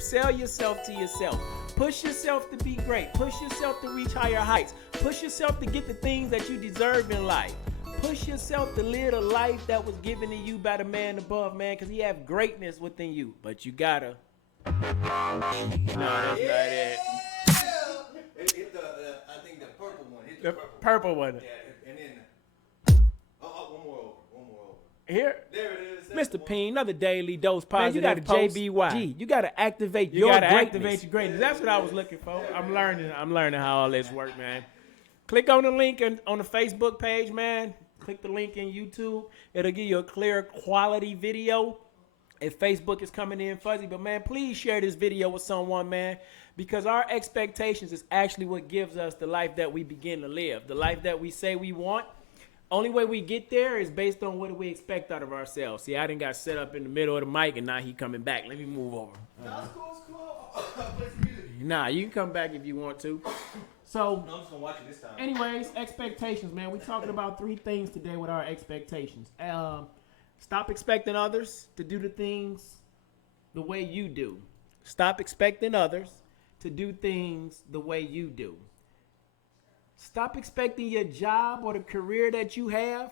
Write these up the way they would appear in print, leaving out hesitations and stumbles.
Sell yourself to yourself. Push yourself to be great. Push yourself to reach higher heights. Push yourself to get the things that you deserve in life. Push yourself to live a life that was given to you by the man above, man, because he have greatness within you. But you gotta. No, that's not it. Hit the, I think the purple one. Hit The purple one. Yeah, and then, one more over. Here. There it is. Mr. P.I.E.N, another daily dose positive. Man, you gotta JBY. You gotta activate You your gotta greatness. activate your greatness. That's what I was looking for. I'm learning how all this works, man. Click on the link on the Facebook page, man. Click the link in YouTube. It'll give you a clear quality video. If Facebook is coming in fuzzy, but man, please share this video with someone, man, because our expectations is actually what gives us the life that we begin to live, the life that we say we want. Only way we get there is based on what do we expect out of ourselves. See, I done got set up in the middle of the mic, and now he coming back. Let me move over. No, it's cool. Nah, you can come back if you want to. So, No, I'm just gonna watch it this time. anyways, expectations, man. We're talking about 3 things today with our expectations. Stop expecting others to do the things the way you do. Stop expecting others to do things the way you do. Stop expecting your job or the career that you have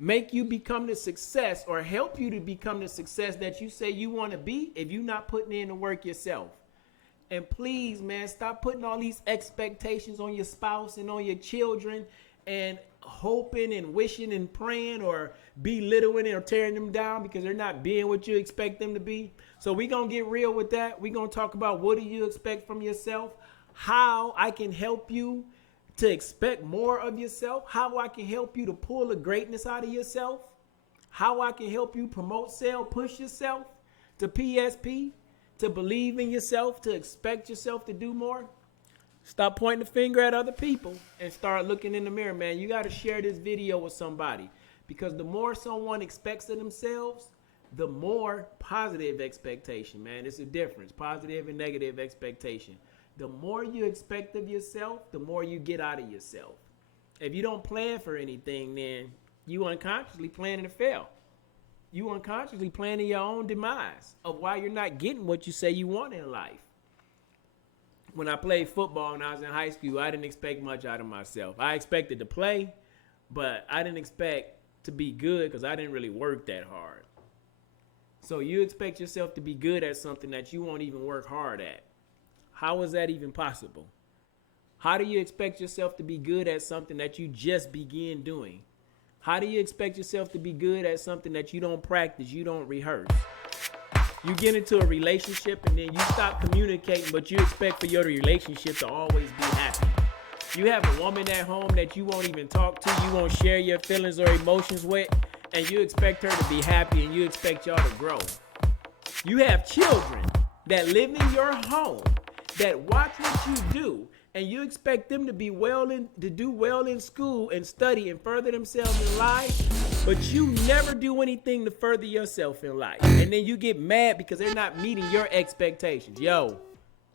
make you become the success or help you to become the success that you say you want to be if you're not putting in the work yourself. And please, man, stop putting all these expectations on your spouse and on your children and hoping and wishing and praying or belittling or tearing them down because they're not being what you expect them to be. So we're going to get real with that. We're going to talk about what do you expect from yourself, how I can help you to expect more of yourself, how I can help you to pull the greatness out of yourself, how I can help you promote, sell, push yourself to PSP, to believe in yourself, to expect yourself to do more. Stop pointing the finger at other people and start looking in the mirror, man. You got to share this video with somebody because the more someone expects of themselves, the more positive expectation, man. It's a difference, positive and negative expectation. The more you expect of yourself, the more you get out of yourself. If you don't plan for anything, then you unconsciously planning to fail. You unconsciously planning your own demise of why you're not getting what you say you want in life. When I played football when I was in high school, I didn't expect much out of myself. I expected to play, but I didn't expect to be good because I didn't really work that hard. So you expect yourself to be good at something that you won't even work hard at. How is that even possible? How do you expect yourself to be good at something that you just begin doing? How do you expect yourself to be good at something that you don't practice, you don't rehearse? You get into a relationship and then you stop communicating, but you expect for your relationship to always be happy. You have a woman at home that you won't even talk to, you won't share your feelings or emotions with, and you expect her to be happy and you expect y'all to grow. You have children that live in your home that watch what you do, and you expect them to be do well in school and study and further themselves in life, but you never do anything to further yourself in life. And then you get mad because they're not meeting your expectations. Yo,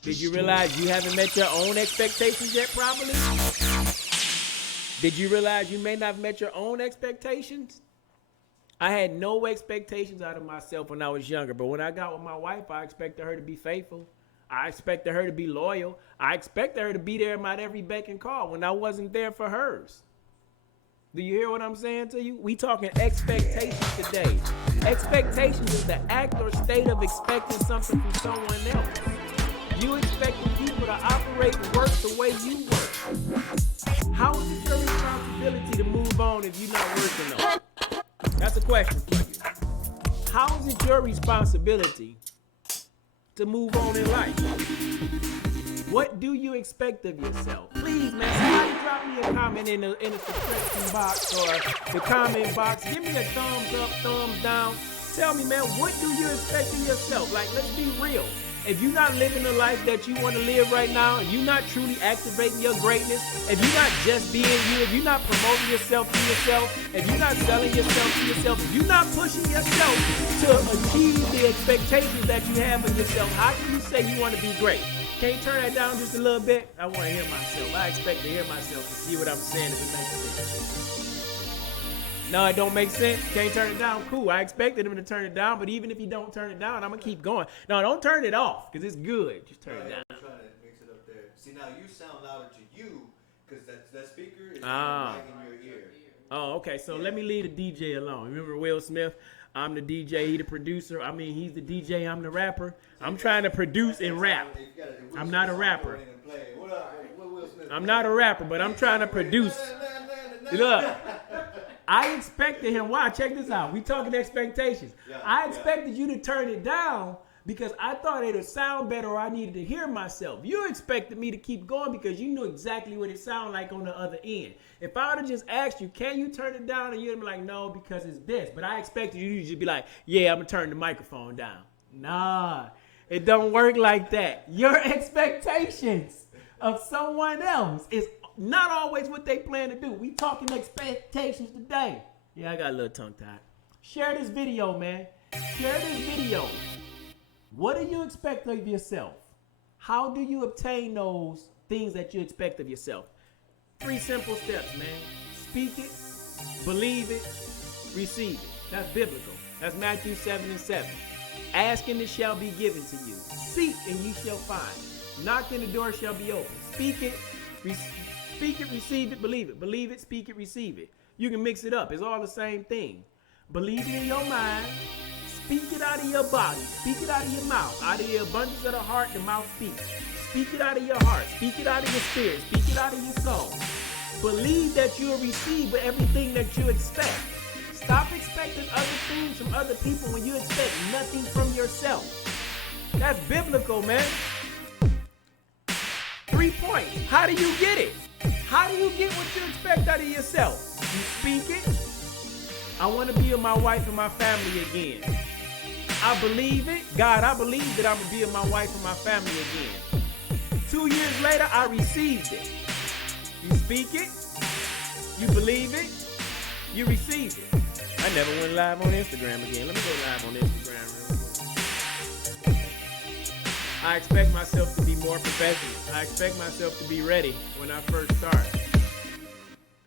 did you realize you haven't met your own expectations yet, probably? Did you realize you may not have met your own expectations? I had no expectations out of myself when I was younger, but when I got with my wife, I expected her to be faithful. I expected her to be loyal. I expected her to be there at my every beck and call when I wasn't there for hers. Do you hear what I'm saying to you? We talking expectations today. Expectations is the act or state of expecting something from someone else. You expecting people to operate and work the way you work. How is it your responsibility to move on if you're not working on? That's a question for you. How is it your responsibility to move on in life? What do you expect of yourself? Please, man, somebody drop me a comment in the subscription box or the comment box. Give me a thumbs up, thumbs down. Tell me, man, what do you expect of yourself? Like, let's be real. If you're not living the life that you want to live right now, if you're not truly activating your greatness, if you're not just being you, if you're not promoting yourself to yourself, if you're not selling yourself to yourself, if you're not pushing yourself to achieve the expectations that you have of yourself, how can you say you want to be great? Can you turn that down just a little bit? I want to hear myself. I expect to hear myself to see what I'm saying if it makes sense. No, it don't make sense. Can't turn it down. Cool. I expected him to turn it down, but even if he don't turn it down, I'm gonna keep going. No, don't turn it off, because it's good. Just turn it down. I'm trying to mix it up there. See, now you sound louder to you, because that speaker is Ah. right in your ear. Oh, okay. So let me leave the DJ alone. Remember Will Smith? I'm the DJ, he the producer. I mean, he's the DJ, I'm the rapper. I'm trying to produce and rap. I'm not a rapper. I'm not a rapper, but I'm trying to produce. Look, I expected him. Why? Check this out. We talking expectations. I expected you to turn it down because I thought it would sound better or I needed to hear myself. You expected me to keep going because you knew exactly what it sounded like on the other end. If I would have just asked you, can you turn it down? And you'd be like, no, because it's this. But I expected you to just be like, yeah, I'm going to turn the microphone down. Nah, it don't work like that. Your expectations of someone else is not always what they plan to do. We talking expectations today. Yeah, I got a little tongue tied. Share this video, man. Share this video. What do you expect of yourself? How do you obtain those things that you expect of yourself? 3 simple steps, man. Speak it, believe it, receive it. That's biblical. That's Matthew 7:7. Ask and it shall be given to you. Seek and you shall find. Knock and the door shall be open. Speak it, receive it, believe it. Believe it, speak it, receive it. You can mix it up. It's all the same thing. Believe it in your mind. Speak it out of your body. Speak it out of your mouth. Out of the abundance of the heart, the mouth speaks. Speak it out of your heart. Speak it out of your spirit. Speak it out of your soul. Believe that you'll receive everything that you expect. Stop expecting other things from other people when you expect nothing from yourself. That's biblical, man. 3 points. How do you get it? How do you get what you expect out of yourself? You speak it. I want to be with my wife and my family again. I believe it. God, I believe that I'm going to be with my wife and my family again. 2 years later, I received it. You speak it. You believe it. You receive it. I never went live on Instagram again. Let me go live on Instagram real quick. I expect myself to be more professional. I expect myself to be ready when I first start.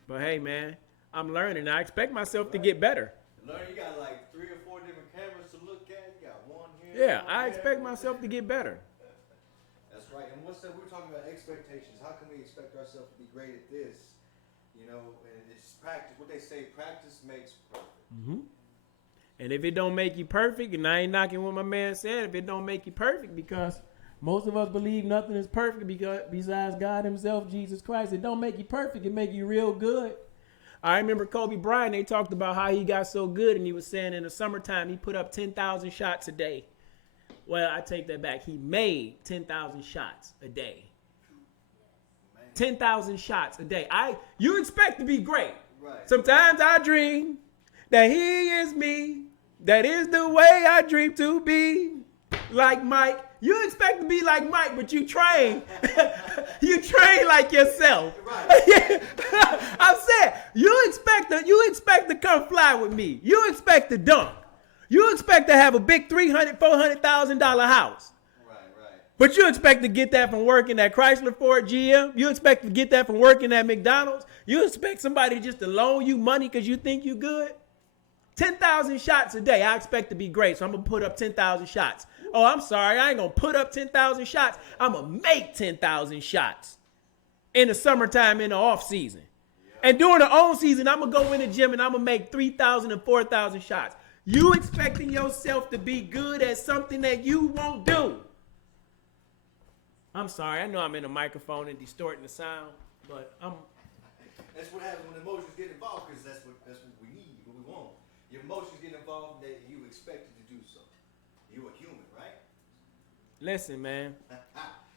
But hey, man, I'm learning. I expect myself to get better. Learn, you got like 3 or 4 different cameras to look at. You got one here. Yeah, I expect myself to get better. That's right. And what's that? We're talking about expectations. How can we expect ourselves to be great at this? You know, and it's practice. What they say, practice makes perfect. Mm-hmm. And if it don't make you perfect, and I ain't knocking what my man said, if it don't make you perfect, because most of us believe nothing is perfect because besides God himself, Jesus Christ, it don't make you perfect. It make you real good. I remember Kobe Bryant, they talked about how he got so good, and he was saying in the summertime he put up 10,000 shots a day. Well, I take that back. He made 10,000 shots a day. 10,000 shots a day. You expect to be great. Right. Sometimes I dream that he is me. That is the way I dream to be. Like Mike. You expect to be like Mike, but you train. You train like yourself. Right. I'm saying, you expect to come fly with me. You expect to dunk. You expect to have a big $300,000, $400,000 house. Right. But you expect to get that from working at Chrysler, Ford, GM. You expect to get that from working at McDonald's. You expect somebody just to loan you money because you think you good. 10,000 shots a day. I expect to be great, so I'm going to put up 10,000 shots. Oh, I'm sorry. I ain't going to put up 10,000 shots. I'm going to make 10,000 shots in the summertime, in the off season. Yeah. And during the on season, I'm going to go in the gym and I'm going to make 3,000 and 4,000 shots. You expecting yourself to be good at something that you won't do. I'm sorry. I know I'm in a microphone and distorting the sound, but That's what happens when emotions get involved, because that's what we need, what we want. Your emotions get involved, that you expected to do so. You're a human, right? Listen, man.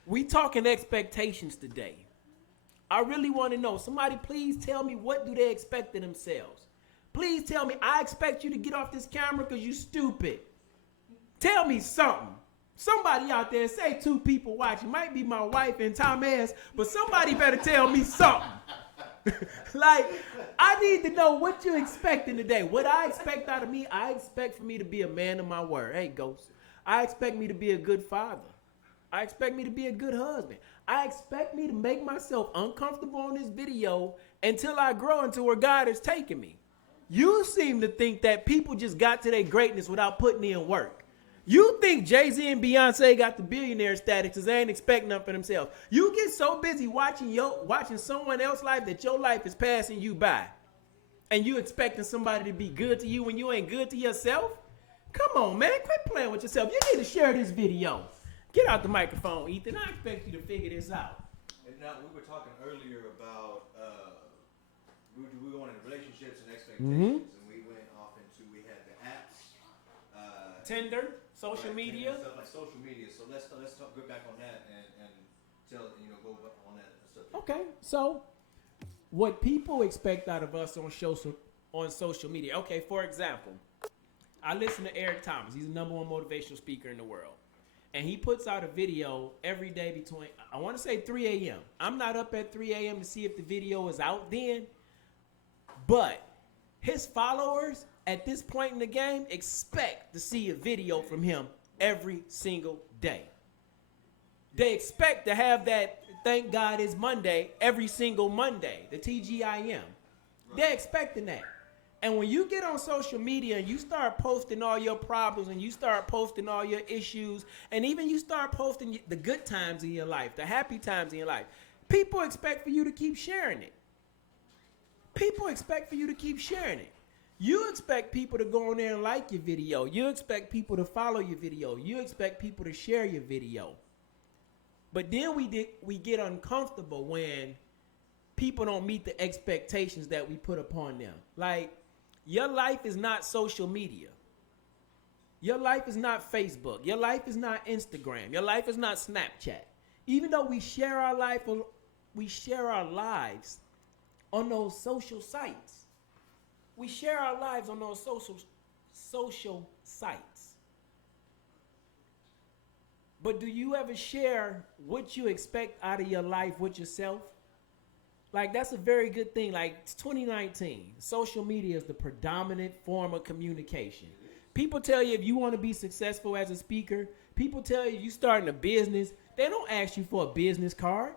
We talking expectations today. I really want to know. Somebody please tell me, what do they expect of themselves? Please tell me. I expect you to get off this camera because you stupid. Tell me something. Somebody out there, say 2 people watching. Might be my wife and Thomas, but somebody better tell me something. Like, I need to know what you're expecting today. What I expect out of me, I expect for me to be a man of my word. Hey, Ghost. I expect me to be a good father. I expect me to be a good husband. I expect me to make myself uncomfortable on this video until I grow into where God is taking me. You seem to think that people just got to their greatness without putting in work. You think Jay-Z and Beyonce got the billionaire status because they ain't expecting nothing for themselves. You get so busy watching someone else's life that your life is passing you by. And you expecting somebody to be good to you when you ain't good to yourself? Come on, man. Quit playing with yourself. You need to share this video. Get out the microphone, Ethan. I expect you to figure this out. And now, we were talking earlier about we were going into relationships and expectations, and we went off into, we had the apps. Tinder, social media. Stuff like social media. So let's talk, go back on that and tell, go on that subject. Okay, so what people expect out of us on social media. Okay, for example, I listen to Eric Thomas. He's the #1 motivational speaker in the world. And he puts out a video every day between, I want to say 3 a.m. I'm not up at 3 a.m. to see if the video is out then. But his followers at this point in the game expect to see a video from him every single day. They expect to have that Thank God It's Monday every single Monday, the TGIM. Right. They're expecting that. And when you get on social media and you start posting all your problems and you start posting all your issues and even you start posting the good times in your life, the happy times in your life, people expect for you to keep sharing it. People expect for you to keep sharing it. You expect people to go on there and like your video. You expect people to follow your video. You expect people to share your video. But then we get uncomfortable when people don't meet the expectations that we put upon them. Like, your life is not social media. Your life is not Facebook. Your life is not Instagram. Your life is not Snapchat. Even though we share our lives on those social sites. We share our lives on those social sites. But do you ever share what you expect out of your life with yourself? Like, that's a very good thing. Like, it's 2019. Social media is the predominant form of communication. People tell you if you want to be successful as a speaker, people tell you starting a business, they don't ask you for a business card.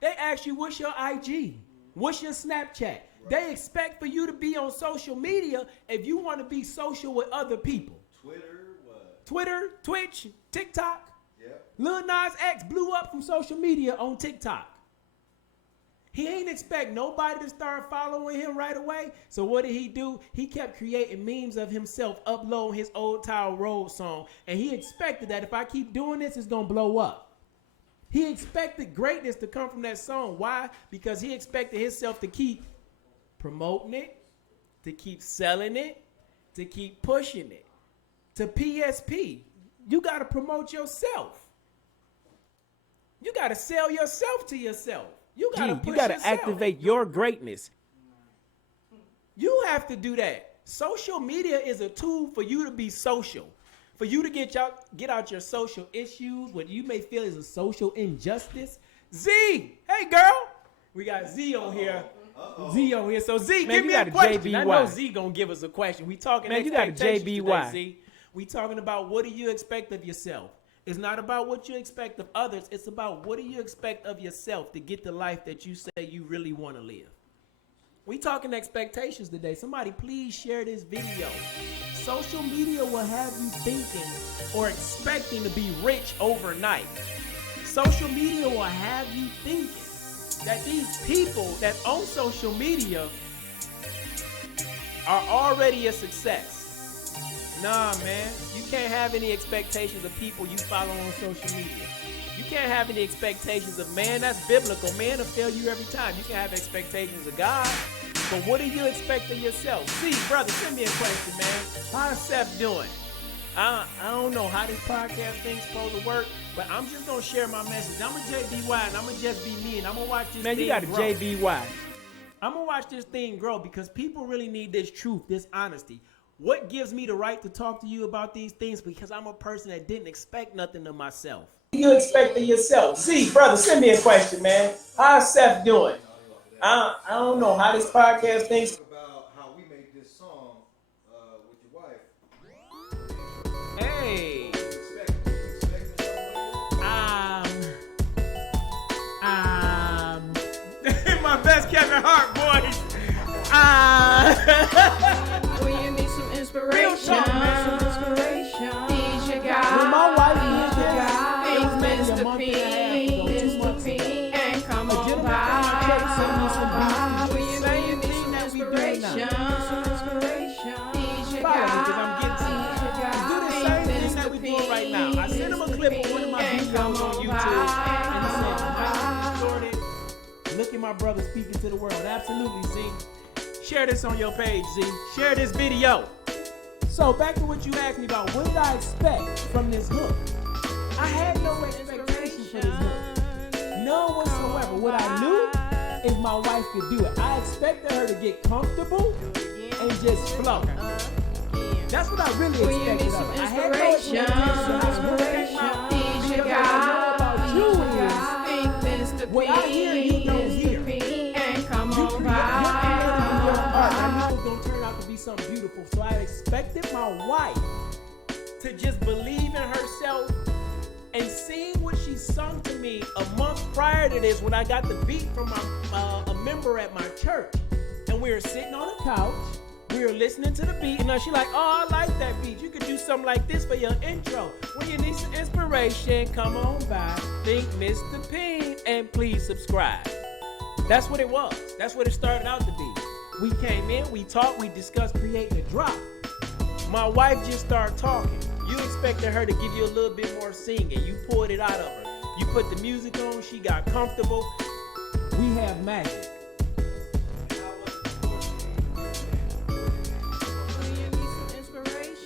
They ask you, what's your IG? What's your Snapchat? Right. They expect for you to be on social media if you want to be social with other people. Twitter, Twitch, TikTok. Yep. Lil Nas X blew up from social media on TikTok. He ain't expect nobody to start following him right away. So what did he do? He kept creating memes of himself uploading his Old Town Road song. And he expected that if I keep doing this, it's going to blow up. He expected greatness to come from that song. Why? Because he expected himself to keep promoting it, to keep selling it, to keep pushing it. To PSP, you got to promote yourself. You got to sell yourself to yourself. You gotta activate your greatness. You have to do that. Social media is a tool for you to be social, for you to get out your social issues, what you may feel is a social injustice. Z, hey girl, we got Z on here. Z on here. So Z, man, give me a question. JBY. I know Z gonna give us a question. We talking. Man, you got a JBY. Today, Z. We talking about what do you expect of yourself. It's not about what you expect of others. It's about what do you expect of yourself to get the life that you say you really want to live. We talking expectations today. Somebody please share this video. Social media will have you thinking or expecting to be rich overnight. Social media will have you thinking that these people that own social media are already a success. Nah, man. You can't have any expectations of people you follow on social media. You can't have any expectations of man. That's biblical. Man will fail you every time. You can have expectations of God. But what do you expect of yourself? See, brother, send me a question, man. How's Seth doing? I don't know how this podcast thing's supposed to work, but I'm just going to share my message. I'm a JBY, and I'm going to just be me, and I'm going to watch this thing grow. Man, you got a JBY. I'm going to watch this thing grow because people really need this truth, this honesty. What gives me the right to talk to you about these things? Because I'm a person that didn't expect nothing of myself. You expect of yourself. See, brother, send me a question, man. How's Seth doing? I don't know how this podcast thing's about how we made this song with your wife. Hey. My best Kevin Hart voice. When you need some inspiration, Real talk, man. some inspiration. He's your guy. When my wife He's did your this, guy. it was maybe a Mr. month P. and a half ago, 2 months Mr. ago. P. And come A on gentleman from my church sent me some beats. by. When you know you need Same some thing that we doing inspiration, now. some inspiration. He's your Follow me, guy. 'cause I'm getting somewhere. He's your guy. Do the same thing that we doing right now. I sent him a clip of one of my videos on YouTube, and he said, "Mike, Jordan, look at my brother speaking to the world." Absolutely, Z. Share this on your page, Z. Share this video. So back to what you asked me about. What did I expect from this hook? I had no expectations for this hook. None whatsoever. What I knew is my wife could do it. I expected her to get comfortable and just flow. That's what I really When you expected need of some her. I had no inspiration, expectations of how the hook came out. he's your Because what I know about you is Mr. what I hear, you don't hear. And come you on created your art. I knew it was gonna turn out to be something beautiful. So I expected my wife to just believe in herself and sing what she sung to me a month prior to this when I got the beat from a member at my church. And we were sitting on the couch, we were listening to the beat, and she's like, "Oh, I like that beat. You could do something like this for your intro. When you need some inspiration, come on by. Think Mr. P.I.E.N. and please subscribe." That's what it was. That's what it started out to be. We came in, we talked, we discussed creating a drop. My wife just started talking. You expected her to give you a little bit more singing. You pulled it out of her. You put the music on, she got comfortable. We have magic.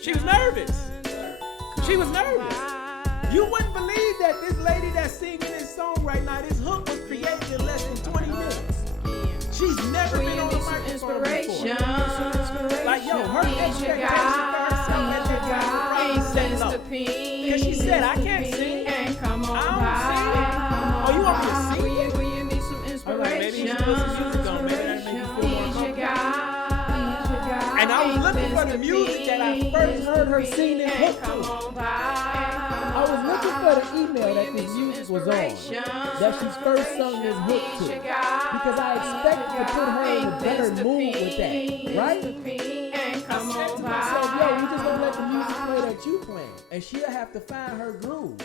She was nervous. She was nervous. You wouldn't believe that this lady that's singing this song right now, this hook was created in less than 20 minutes. She's never been on a microphone before. Like, yo, her expectation for herself at that time was set low. Because she said, "I can't sing. I don't sing. Oh, you want me to sing?" I'm like, maybe you should put some music on. Maybe that'll make you feel more comfortable. And I was looking for the music that I first heard her sing this hook to. I was looking for the email that this music was on, that she's first sung this hook to, because I expected to put her in a better mood with that, right? I said to myself, yo, we just gonna let the music play that you playing, and she'll have to find her groove.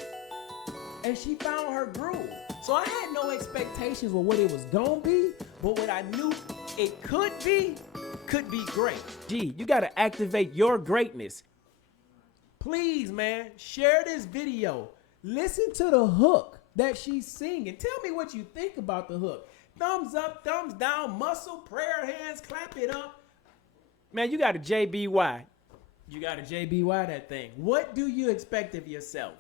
And she found her groove. So I had no expectations of what it was gonna be, but what I knew it could be great. Gee, you gotta activate your greatness. Please, man, share this video. Listen to the hook that she's singing. Tell me what you think about the hook. Thumbs up, thumbs down, muscle, prayer hands, clap it up. Man, you got a JBY. You got a JBY that thing. What do you expect of yourself?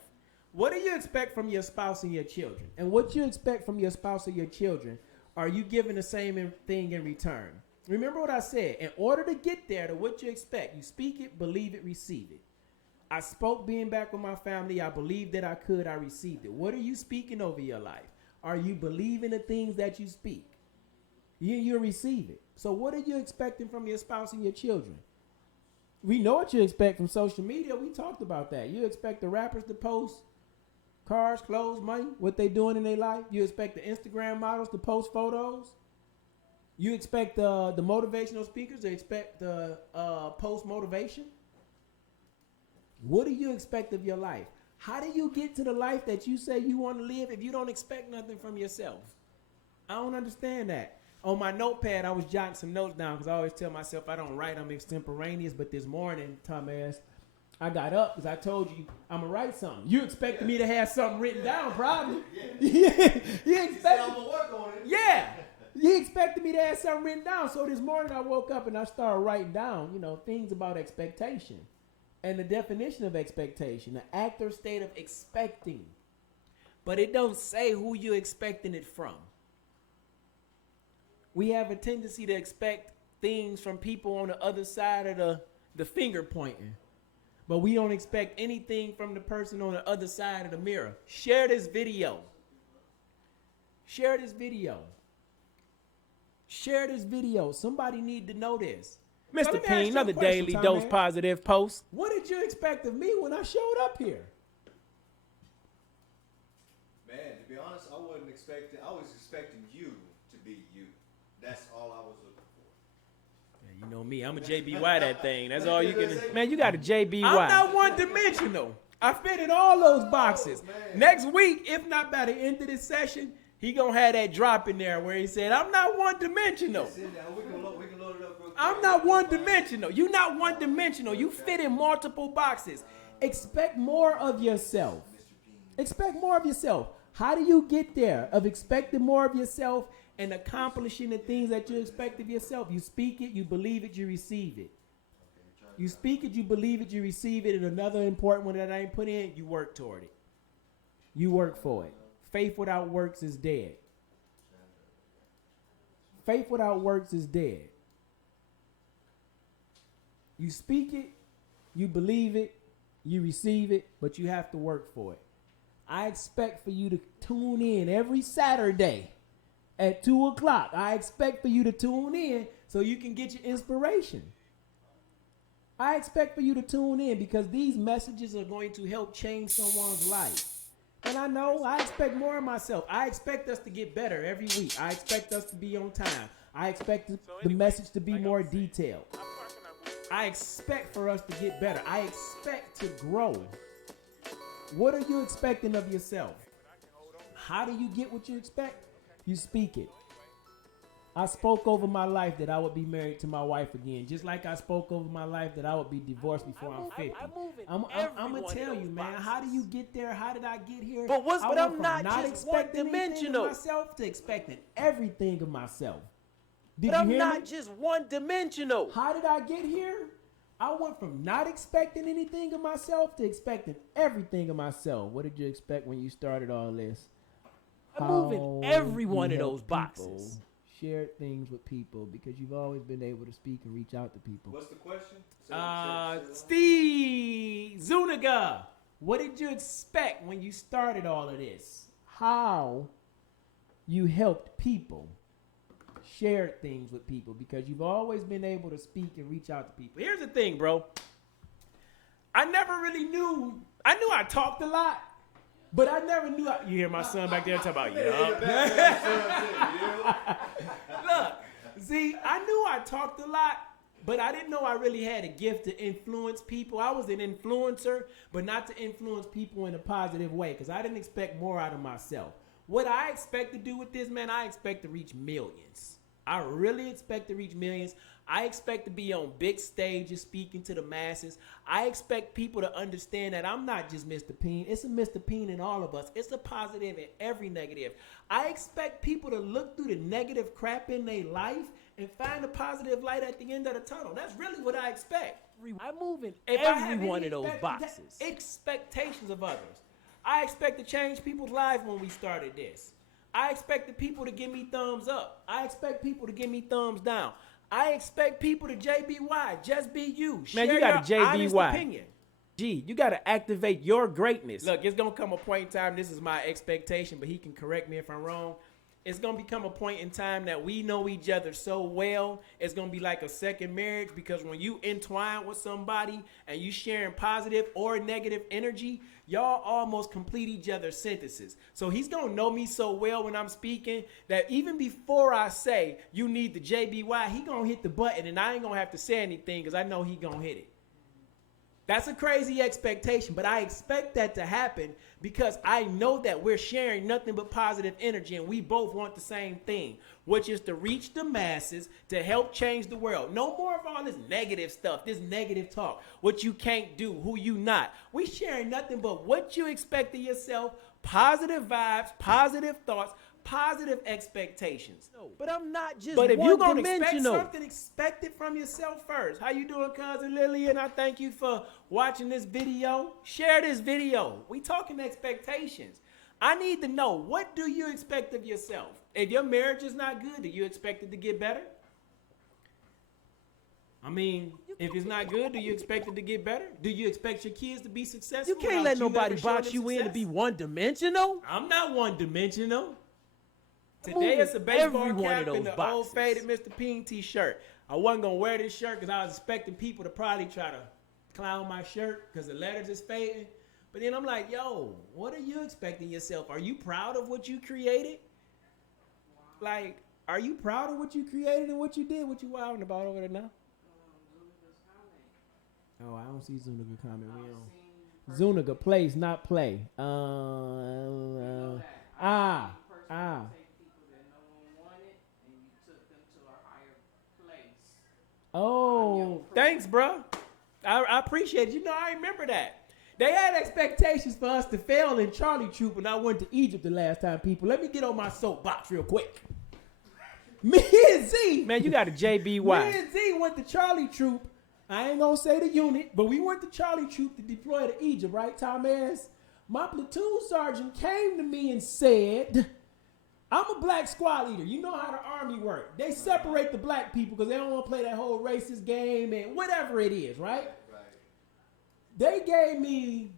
What do you expect from your spouse and your children? And what you expect from your spouse and your children, are you giving the same thing in return? Remember what I said. In order to get there to what you expect, you speak it, believe it, receive it. I spoke being back with my family. I believed that I could. I received it. What are you speaking over your life? Are you believing the things that you speak? You receive it. So what are you expecting from your spouse and your children? We know what you expect from social media. We talked about that. You expect the rappers to post cars, clothes, money, what they doing in their life. You expect the Instagram models to post photos. You expect the motivational speakers to expect the post motivation. What do you expect of your life? How do you get to the life that you say you want to live if you don't expect nothing from yourself? I don't understand that. On my notepad, I was jotting some notes down because I always tell myself I don't write, I'm extemporaneous. But this morning, Thomas, I got up because I told you I'm going to write something. You expected me to have something written down, probably. Yeah. You expected I'm going to work on it. Yeah. You expected me to have something written down. So this morning I woke up and I started writing down, things about expectation. And the definition of expectation, the act or state of expecting. But it don't say who you're expecting it from. We have a tendency to expect things from people on the other side of the finger pointing. But we don't expect anything from the person on the other side of the mirror. Share this video. Share this video. Share this video. Somebody need to know this. Mr. P.I.E.N., another daily dose positive post. What did you expect of me when I showed up here? Man, to be honest, I wasn't expecting. I was expecting you to be you. That's all I was looking for. You know me, I'm a JBY that thing. That's all you can. Man, you got a JBY. I'm not one dimensional. I fit in all those boxes. man. Next week, if not by the end of this session, he gonna have that drop in there where he said, "I'm not one dimensional. Sit down. We can load it up real quick. I'm not one dimensional. You're not one dimensional. You fit in multiple boxes. Expect more of yourself. Expect more of yourself. How do you get there? Of expecting more of yourself and accomplishing the things that you expect of yourself. You speak it, you believe it, you receive it. You speak it, you believe it, you receive it. And another important one that I ain't put in, you work toward it. You work for it. Faith without works is dead. Faith without works is dead. You speak it, you believe it, you receive it, but you have to work for it. I expect for you to tune in every Saturday at 2 o'clock. I expect for you to tune in so you can get your inspiration. I expect for you to tune in because these messages are going to help change someone's life. And I know I expect more of myself. I expect us to get better every week. I expect us to be on time. I expect the message to be more detailed. I expect for us to get better. I expect to grow. What are you expecting of yourself? How do you get what you expect? You speak it. I spoke over my life that I would be married to my wife again, just like I spoke over my life that I would be divorced before I'm 50. I'm gonna tell you, man. How do you get there? How did I get here? But I went I'm from not just expecting anything one-dimensional. of myself to expecting everything of myself. Did But you I'm hear not me? just one-dimensional. How did I get here? I went from not expecting anything of myself to expecting everything of myself. What did you expect when you started all this? I'm moving every you one of help those people boxes. share things with people because you've always been able to speak and reach out to people. What's the question? Say it Steve Zuniga, what did you expect when you started all of this? How you helped people, shared things with people because you've always been able to speak and reach out to people. Here's the thing, bro. I never really knew. I knew I talked a lot, but I never knew. You hear my son back there talking about, Look, see, I knew I talked a lot, but I didn't know I really had a gift to influence people. I was an influencer, but not to influence people in a positive way because I didn't expect more out of myself. What I expect to do with this, man, I expect to reach millions. I really expect to reach millions. I expect to be on big stages speaking to the masses. I expect people to understand that I'm not just Mr. P.I.E.N. It's a Mr. P.I.E.N. in all of us. It's a positive in every negative. I expect people to look through the negative crap in their life and find a positive light at the end of the tunnel. That's really what I expect. I'm moving If I have every any one of those boxes. expectations of others. I expect to change people's lives when we started this. I expect the people to give me thumbs up. I expect people to give me thumbs down. I expect people to JBY, just be you. Man, you Share got a your honest JBY. opinion. Gee, you got to activate your greatness. Look, it's going to come a point in time, this is my expectation, but he can correct me if I'm wrong. It's going to become a point in time that we know each other so well, it's going to be like a second marriage because when you entwine with somebody and you sharing positive or negative energy, y'all almost complete each other's sentences. So he's going to know me so well when I'm speaking that even before I say you need the JBY, he going to hit the button and I ain't going to have to say anything because I know he going to hit it. That's a crazy expectation, but I expect that to happen because I know that we're sharing nothing but positive energy and we both want the same thing, which is to reach the masses to help change the world. No more of all this negative stuff, this negative talk, what you can't do, who you not. We sharing nothing but what you expect of yourself, positive vibes, positive thoughts, positive expectations. But I'm not just But if you're going to expect one-dimensional. something, expect it from yourself first. How you doing, Cousin Lillian? I thank you for watching this video. Share this video. We talking expectations. I need to know, what do you expect of yourself? If your marriage is not good, do you expect it to get better? I mean, if it's not good, do you expect it to get better? Do you expect your kids to be successful? You can't let without nobody ever showing box them you in to success? be one-dimensional. I'm not one-dimensional. Today Moving it's a baseball every one cap of those and the old boxes. faded Mr. P.I.E.N. t-shirt. I wasn't going to wear this shirt because I was expecting people to probably try to clown my shirt because the letters is fading. But then I'm like, yo, what are you expecting yourself? Are you proud of what you created? Like, are you proud of what you created and what you did? What you wilding about over there now? Oh, I don't see Zuniga comment. We on Zuniga plays, not play. Ah. Oh, thanks, bro. I appreciate it. You know, I remember that. They had expectations for us to fail in Charlie Troop when I went to Egypt the last time, people. Let me get on my soapbox real quick. Me and Z. Man, you got a Me JBY. and Z went to Charlie Troop. I ain't gonna say the unit, but we went to Charlie Troop to deploy to Egypt, right, Tom ass? My platoon sergeant came to me and said, I'm a black squad leader. You know how the army work. They separate the black people because they don't want to play that whole racist game and whatever it is, right? They gave me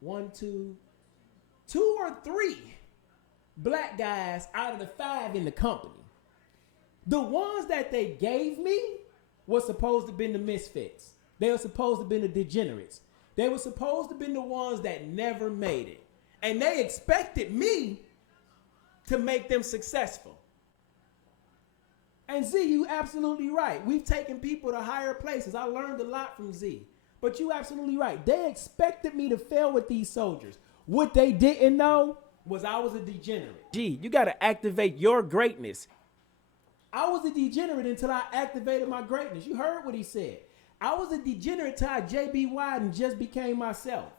two or three black guys out of the 5 in the company. The ones that they gave me were supposed to be the misfits. They were supposed to be the degenerates. They were supposed to be the ones that never made it. And they expected me to make them successful. And Z, you absolutely right. We've taken people to higher places. I learned a lot from Z. But you absolutely right. They expected me to fail with these soldiers. What they didn't know was I was a degenerate. G, you got to activate your greatness. I was a degenerate until I activated my greatness. You heard what he said. I was a degenerate till I JBY and just became myself.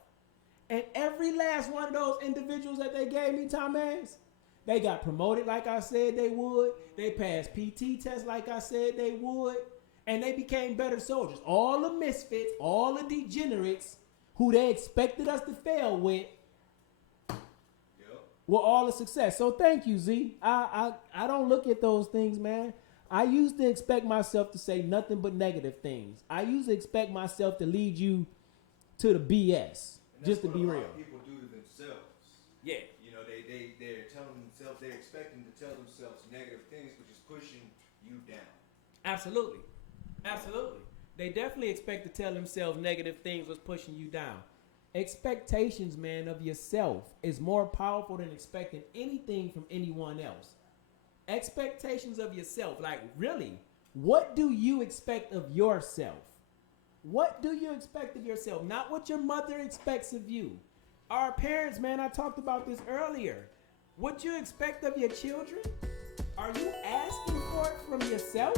And every last one of those individuals that they gave me, Tom Ass, they got promoted like I said they would. They passed PT tests like I said they would. And they became better soldiers. All the misfits, all the degenerates who they expected us to fail with were all a success. So thank you, Z. I don't look at those things, man. I used to expect myself to say nothing but negative things. I used to expect myself to lead you to the BS, just to be real. A lot of people do to themselves. Yeah. You know, they're telling themselves, they're expecting to tell themselves negative things, which is pushing you down. Absolutely. Absolutely. They definitely expect to tell themselves negative things was pushing you down. Expectations, man, of yourself is more powerful than expecting anything from anyone else. Expectations of yourself, like really, what do you expect of yourself? What do you expect of yourself? Not what your mother expects of you. Our parents, man, I talked about this earlier. What you expect of your children? Are you asking for it from yourself?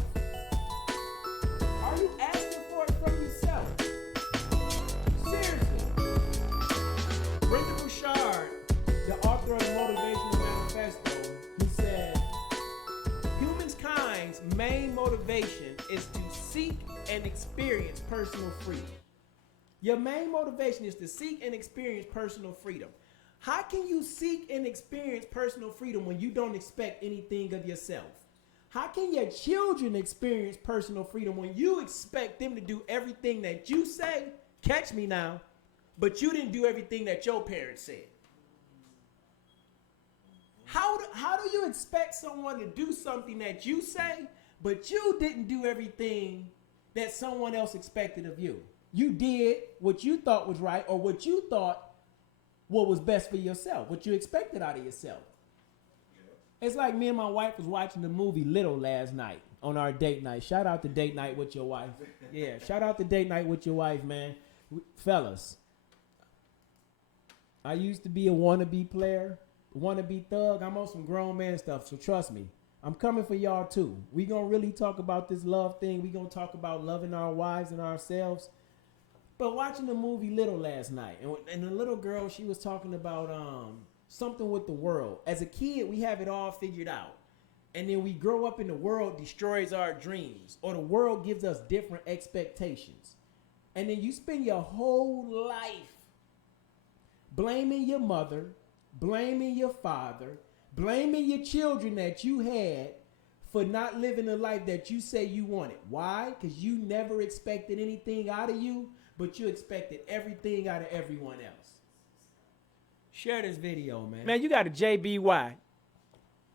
Are you asking for it from yourself? Seriously. Brenda Bouchard, the author of the Motivational Manifesto, he said, humankind's main motivation is to seek and experience personal freedom. Your main motivation is to seek and experience personal freedom. How can you seek and experience personal freedom when you don't expect anything of yourself? How can your children experience personal freedom when you expect them to do everything that you say, catch me now, but you didn't do everything that your parents said? How do you expect someone to do something that you say, but you didn't do everything that someone else expected of you? You did what you thought was right, or what you thought what was best for yourself, what you expected out of yourself. It's like me and my wife was watching the movie Little last night on our date night. Shout out to date night with your wife. Yeah, shout out to date night with your wife, man. Fellas, I used to be a wannabe player, wannabe thug. I'm on some grown man stuff, so trust me. I'm coming for y'all too. We gonna really talk about this love thing. We gonna talk about loving our wives and ourselves. But watching the movie Little last night, and the little girl, she was talking about something with the world. As a kid, we have it all figured out. And then we grow up and the world destroys our dreams, or the world gives us different expectations. And then you spend your whole life blaming your mother, blaming your father, blaming your children that you had for not living the life that you say you wanted. Why? Because you never expected anything out of you, but you expected everything out of everyone else. Share this video, man. Man, you got a JBY.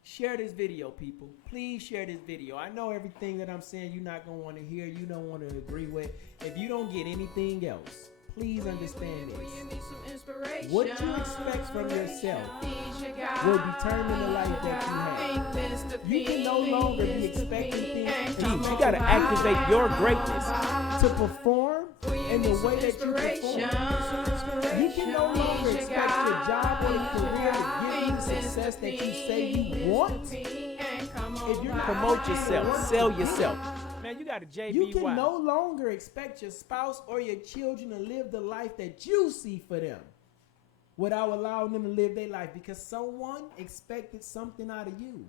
Share this video, people. Please share this video. I know everything that I'm saying you're not going to want to hear, you don't want to agree with. If you don't get anything else, please understand this. What you expect from yourself will determine the life that you have. You can no longer be expecting things. G, you got to activate your greatness. To perform and in the way that you perform. You can no longer expect your job or your career to give you the success that you say you want. If you're not Promote yourself. Sell yourself. Man, you got a JBY. You can no longer expect your spouse or your children to live the life that you see for them without allowing them to live their life, because someone expected something out of you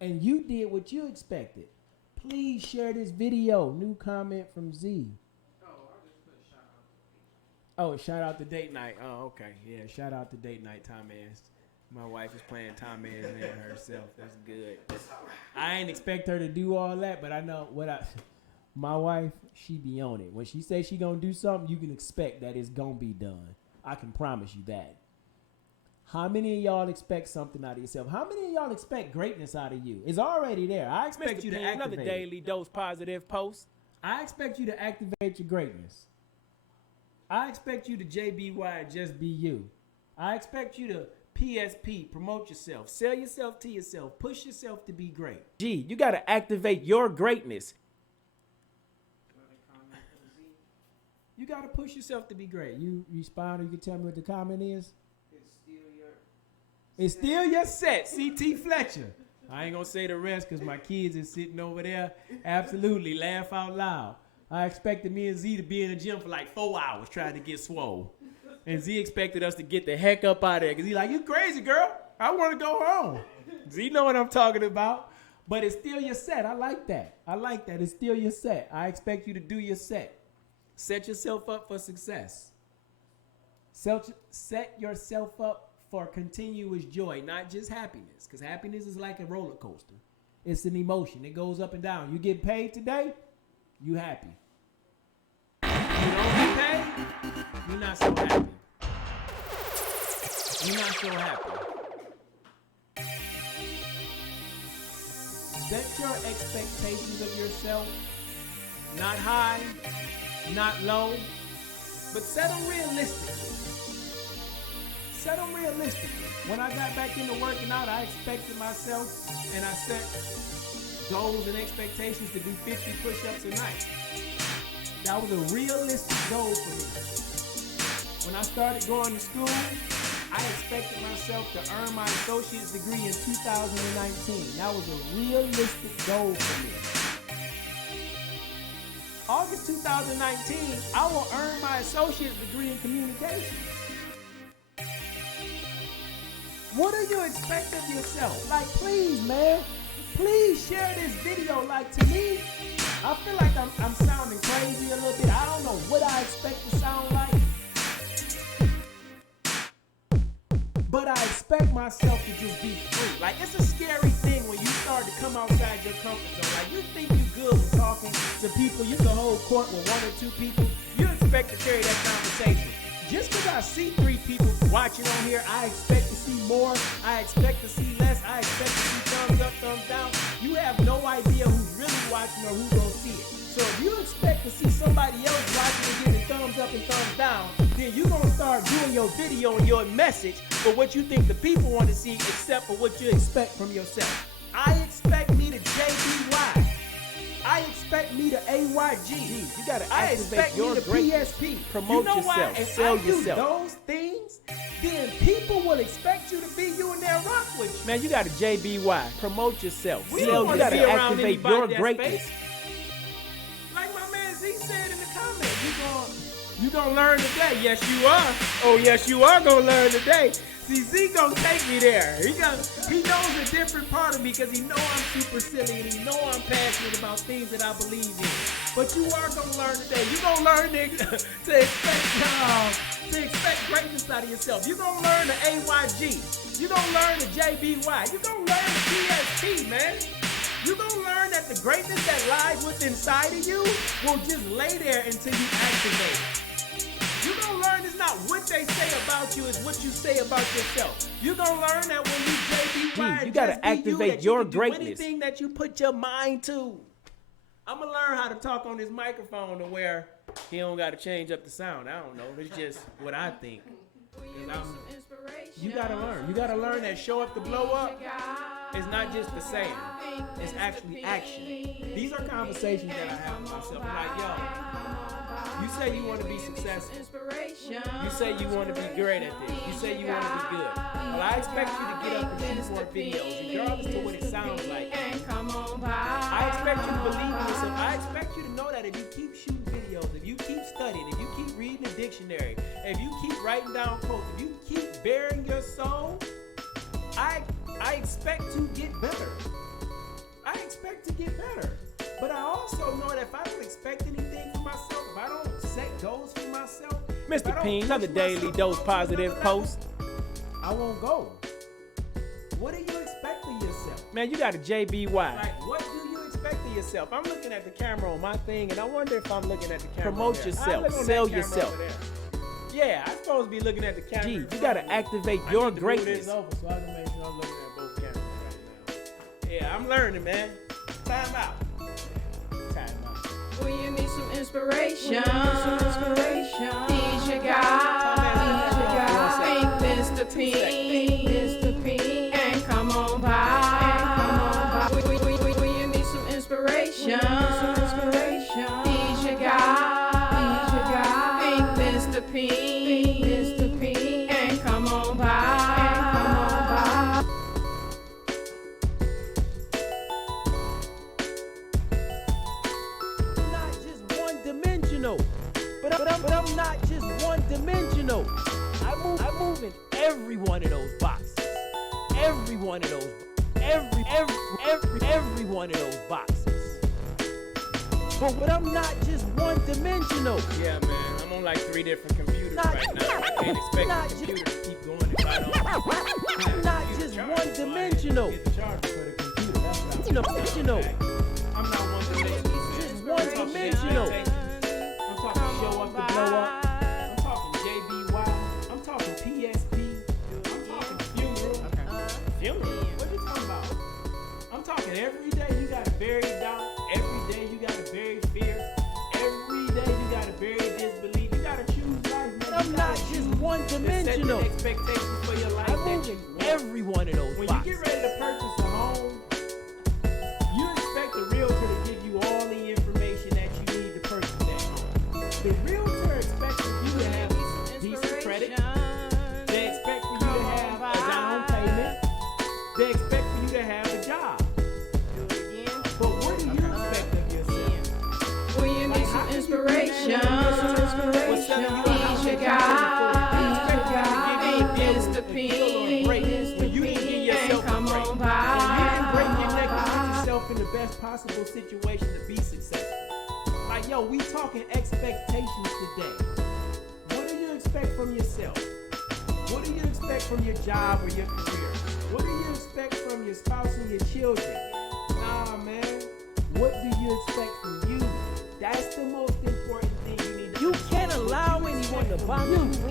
and you did what you expected. Please share this video. New comment from Z. Oh, shout out to date night. Oh, okay. Yeah, shout out to date night, Tom Ass. My wife is playing Tom Ass and herself. That's good. I ain't expect her to do all that, but I know my wife, she be on it. When she say she gonna do something, you can expect that it's gonna be done. I can promise you that. How many of y'all expect something out of yourself? How many of y'all expect greatness out of you? It's already there. I expect Mr. you to P, activate another it. daily dose positive post. I expect you to activate your greatness. I expect you to JBY and just be you. I expect you to PSP, promote yourself, sell yourself to yourself, push yourself to be great. G, you got to activate your greatness. You got to push yourself to be great. You respond, or you can tell me what the comment is? It's still your set, CT Fletcher. I ain't going to say the rest because my kids is sitting over there. Absolutely, laugh out loud. I expected me and Z to be in the gym for like 4 hours trying to get swole. And Z expected us to get the heck up out of there because he's like, you crazy, girl. I want to go home. Z know what I'm talking about. But it's still your set. I like that. I like that. It's still your set. I expect you to do your set. Set yourself up for success. Set yourself up for continuous joy, not just happiness. Because happiness is like a roller coaster. It's an emotion. It goes up and down. You get paid today, you happy. You don't get paid, you're not so happy. You're not so happy. Set your expectations of yourself not high, not low, but set them realistically. Set them realistically. When I got back into working out, I expected myself, and I set goals and expectations to do 50 push-ups a night. That was a realistic goal for me. When I started going to school, I expected myself to earn my associate's degree in 2019. That was a realistic goal for me. August 2019, I will earn my associate's degree in communication. What do you expect of yourself? Like, please, man, please share this video. Like, to me, I feel like I'm sounding crazy a little bit. I don't know what I expect to sound like. But I expect myself to just be free. Like, it's a scary thing when you start to come outside your comfort zone. Like, you think you good with talking to people. You can hold court with 1 or 2 people. You expect to carry that conversation. Just because I see 3 people watching on here, I expect to see more. I expect to see less. I expect to see thumbs up, thumbs down. You have no idea who's really watching or who's going to see it. So if you expect to see somebody else watching and getting thumbs up and thumbs down, then you're going to start doing your video and your message for what you think the people want to see, except for what you expect from yourself. I expect me to JBY. I expect me to AYG. You got to I activate expect your me to greatness. PSP. Promote You know yourself. why? If Sell I do yourself. those things, then people will expect you to be you and they'll rock with you. Man, you got to JBY. Promote yourself. We Sell don't you want got to to be around activate anybody your that's greatness. fake. Like my man Z said in the comments, you gonna learn today. Yes, you are. Oh, yes, you are gonna learn today. See, Z gonna take me there. He knows a different part of me because he know I'm super silly and he know I'm passionate about things that I believe in. But you are gonna learn today. You gonna learn to expect greatness out of yourself. You gonna learn the AYG. You gonna learn the JBY. You gonna learn the PSP, man. You gonna learn that the greatness that lies within inside of you will just lay there until you activate it. You're going to learn it's not what they say about you, it's what you say about yourself. You're going to learn that when you JBY, you gotta activate your greatness. greatness. Anything that you put your mind to. I'm going to learn how to talk on this microphone to where he don't got to change up the sound. I don't know. It's just what I think. You got to learn. You got to learn that show up to blow up. It's not just the saying. It's actually action. These are conversations that I have with myself. I'm like, yo, you say you want to be successful. You say you want to be great at this. You say you want to be good. Well, I expect you to get up and shoot more videos, regardless to what it sounds like. I expect you to believe in yourself. I expect you to know that if you keep shooting videos, if you keep studying, if you keep reading the dictionary, if you keep writing down quotes, if you keep bearing your soul, I expect to get better. I expect to get better. But I also know that if I don't expect anything for myself, if I don't set goals for myself, Mr. P.E.N, another daily dose positive post. I won't go. What do you expect of yourself? Man, you got a JBY. Like, what do you expect of yourself? I'm looking at the camera on my thing, and I wonder if I'm looking at the camera. Promote there. yourself. I look on Sell that camera yourself. over there. Yeah, I'm supposed to be looking at the camera. Gee, you gotta activate your greatness. This over so I can make sure I'm looking at both cameras right now. Yeah, I'm learning, man. Time out. Time out. When you need some inspiration, he's your guy. Think Mr. P.E.N. Come on by. When you need some inspiration, he's your guy. Think Mr. P.E.N. Come on by. Not just one dimensional. But I'm not just one dimensional. I move in every one of those boxes. Every one of those. Every one of those boxes. But I'm not just one dimensional. Yeah, man. I'm on like 3 different computers Not- right now. I can't expect not the ju- computer to keep going if I don't. I'm not just one dimensional. Get the charger for the computer. That's what I'm Dimensional. I'm not one dimensional. Just one dimensional. I'm talking show up to blow up. I'm talking JBY. I'm talking PSP. I'm talking funeral. Funeral? What you talking about? I'm talking every day you gotta bury doubt. Every day you gotta bury fear. Every day you gotta bury disbelief. You gotta choose life, man. I'm You not gotta just choose one to set the dimensional. expectations for your life I that move you in want. every one of those When you boxes. get ready to purchase a home, you expect the realtor to give you all the information that you need to purchase that home. The realtor expects you to have decent credit. They expect for you to have a down payment. They expect for you to have a job. But what do you expect of yourself? When you need some inspiration, What's telling you how he's your to guy. Think Mr. When you didn't give yourself a Come break. on When you by. didn't break your neck and put yourself in the best possible situation to be successful. Like, yo, we talking expectations today. What do you expect from yourself? What do you expect from your job or your career? What do you expect from your spouse and your children? Nah, man. What do you expect from you? That's the most important thing you need to You understand. can't What allow you anyone to expect box from you you in.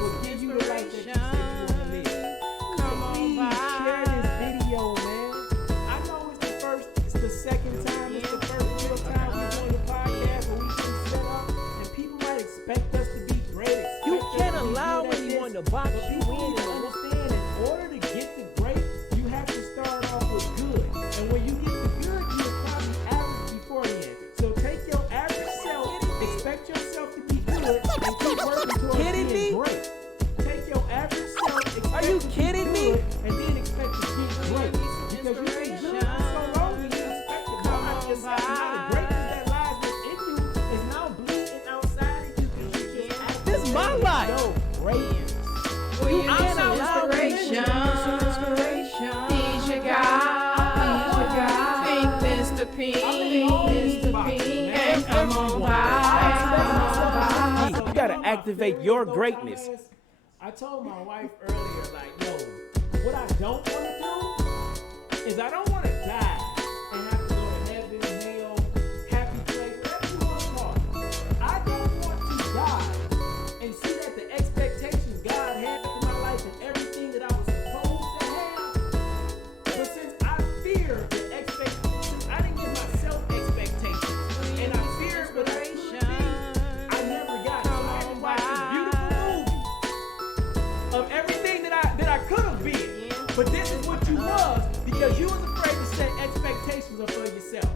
will give you the life that you said you want to live. Come on Please by. share this video, man. I know it's the second time, it's the first real time we're doing the podcast where we can set up, and people might expect us to be great. You expect us can't to be allow good at anyone this. to box But you people in. need to understand, in order to get the great, you have to start off with good. And when you get the good, you're probably average beforehand. So take your average self, expect yourself to be good, and keep working towards Kidding being me? great. Take your average self, expect Are you to be kidding me? good, and then expect to get great. Because you've been good for so long, and you expect to come out yourself. Now the greatness that lies within you is now bleeding outside of you because you just act This is my life. so great. When you can't need some allow inspiration, he's your guy. Think Mr. P.E.N. Come on by. You gotta activate your greatness. I told my wife earlier, like, yo, what I don't want to do is I don't want to die and have to go to heaven, hell, happy place, whatever you want to call it. I don't want to die and see that the expectations God had for my life and everything that I was supposed to have. But since I fear the expectations, I didn't give myself expectations. And I feared what I could be. I never got it. So I had to watch this beautiful movie of everything that I could have been. But this is what you was Because you was afraid to set expectations up for yourself.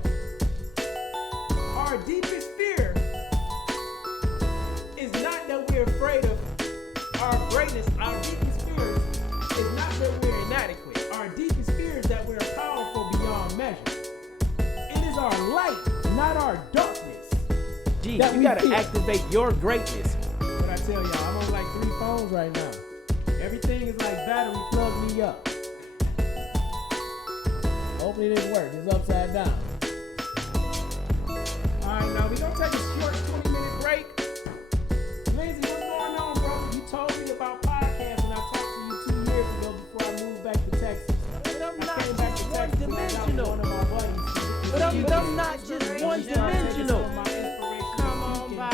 Our deepest fear is not that we're afraid of our greatness. Our deepest fear is not that we're inadequate. Our deepest fear is that we're powerful beyond measure. It is our light, not our darkness. G, that you we gotta feel. activate your greatness. But I tell y'all, I'm on like 3 phones right now. Everything is like battery plug me up. Hopefully this works. It's upside down. Alright, now we're gonna take a short 20-minute break. Lindsay, what's going on, brother? You told me about podcasts when I talked to you 2 years ago before I moved back to Texas. But I'm not just one-dimensional. But I'm not just one-dimensional. Come on by.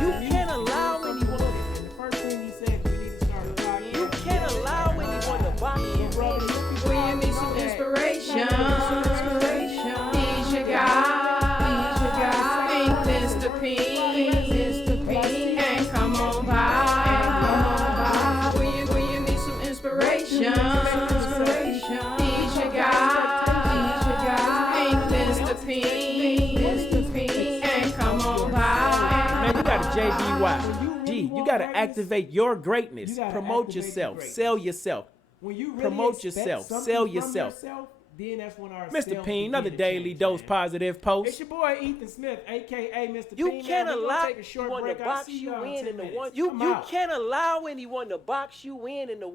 You can't allow anyone. And the first thing he said, we need to start a podcast. You can't allow anyone to box you, bro. When you need some inspiration, he's your guy. Ain't this the P.I.E.N? And come on by. When you need some inspiration, he's your guy. Ain't this the P.I.E.N? Come on by. Man, you gotta JBY. G, you gotta activate your greatness. You gotta Promote activate yourself. your greatness. Sell yourself. When you really Promote expect yourself. something Sell from yourself. then that's when our Mr. sales P.I.E.N, another begin to daily change, dose man. positive It's post. your boy Ethan Smith, aka Mr. You P.I.E.N. can't Man, we allow gonna take a short anyone break. to I'll box see you y'all in in 10 the minutes. one. I'm You out. can't allow anyone to box you in the one.